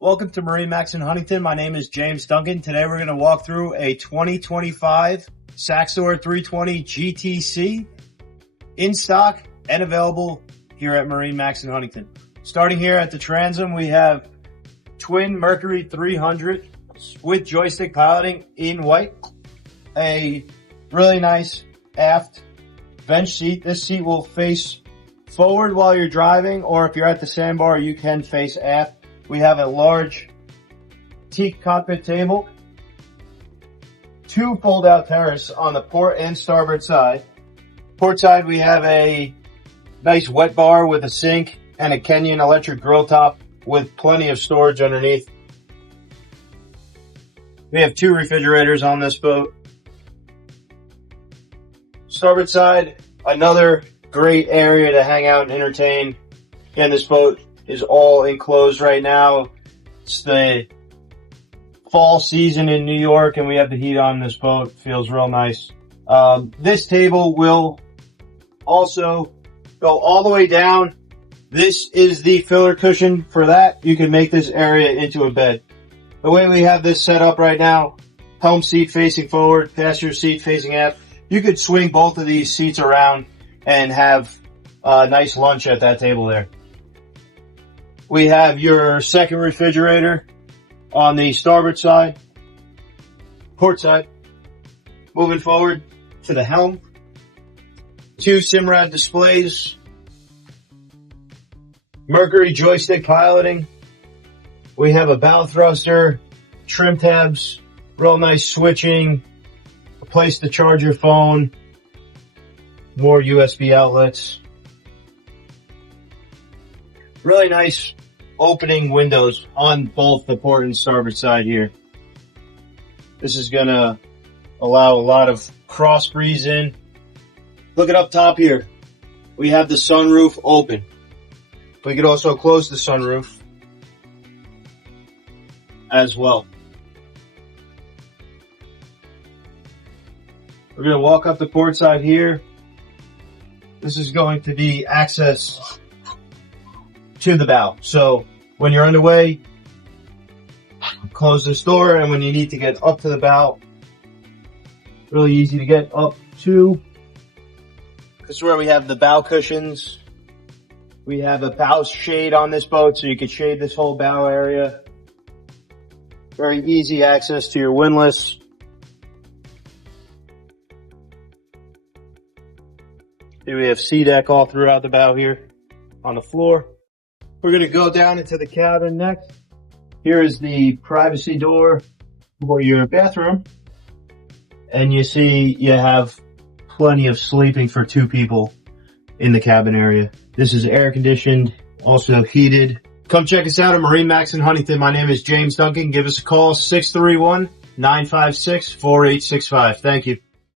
Welcome to MarineMax Huntington. My name is James Duncan. Today we're going to walk through a 2025 Saxdor 320 GTC in stock and available here at MarineMax Huntington. Starting here at the transom, we have twin Mercury 300 with joystick piloting in white. A really nice aft bench seat. This seat will face forward while you're driving, or if you're at the sandbar, you can face aft. We have a large teak cockpit table, two fold-out terrace on the port and starboard side. Port side, we have a nice wet bar with a sink and a Kenyan electric grill top with plenty of storage underneath. We have two refrigerators on this boat. Starboard side, another great area to hang out and entertain. Again, this boat is all enclosed right now. It's the fall season in New York and we have the heat on this boat. Feels real nice. This table will also go all the way down. This is the filler cushion for that. You can make this area into a bed. The way we have this set up right now, helm seat facing forward, passenger seat facing aft. You could swing both of these seats around and have a nice lunch at that table there. We have your second refrigerator on the starboard side, port side. Moving forward to the helm, two Simrad displays, Mercury joystick piloting. We have a bow thruster, trim tabs, real nice switching, a place to charge your phone, more USB outlets. Really nice opening windows on both the port and starboard side here. This is gonna allow a lot of cross breeze in. Look at up top here. We have the sunroof open. We could also close the sunroof as well. We're gonna walk up the port side here. This is going to be access to the bow. So when you're underway, close this door, and when you need to get up to the bow, really easy to get up to. This is where we have the bow cushions. We have a bow shade on this boat, so you can shade this whole bow area. Very easy access to your windlass. Here we have SeaDeck all throughout the bow here on the floor. We're going to go down into the cabin next. Here is the privacy door for your bathroom. And you see you have plenty of sleeping for two people in the cabin area. This is air conditioned, also heated. Come check us out at MarineMax Huntington. My name is James Duncan. Give us a call, 631-956-4865. Thank you.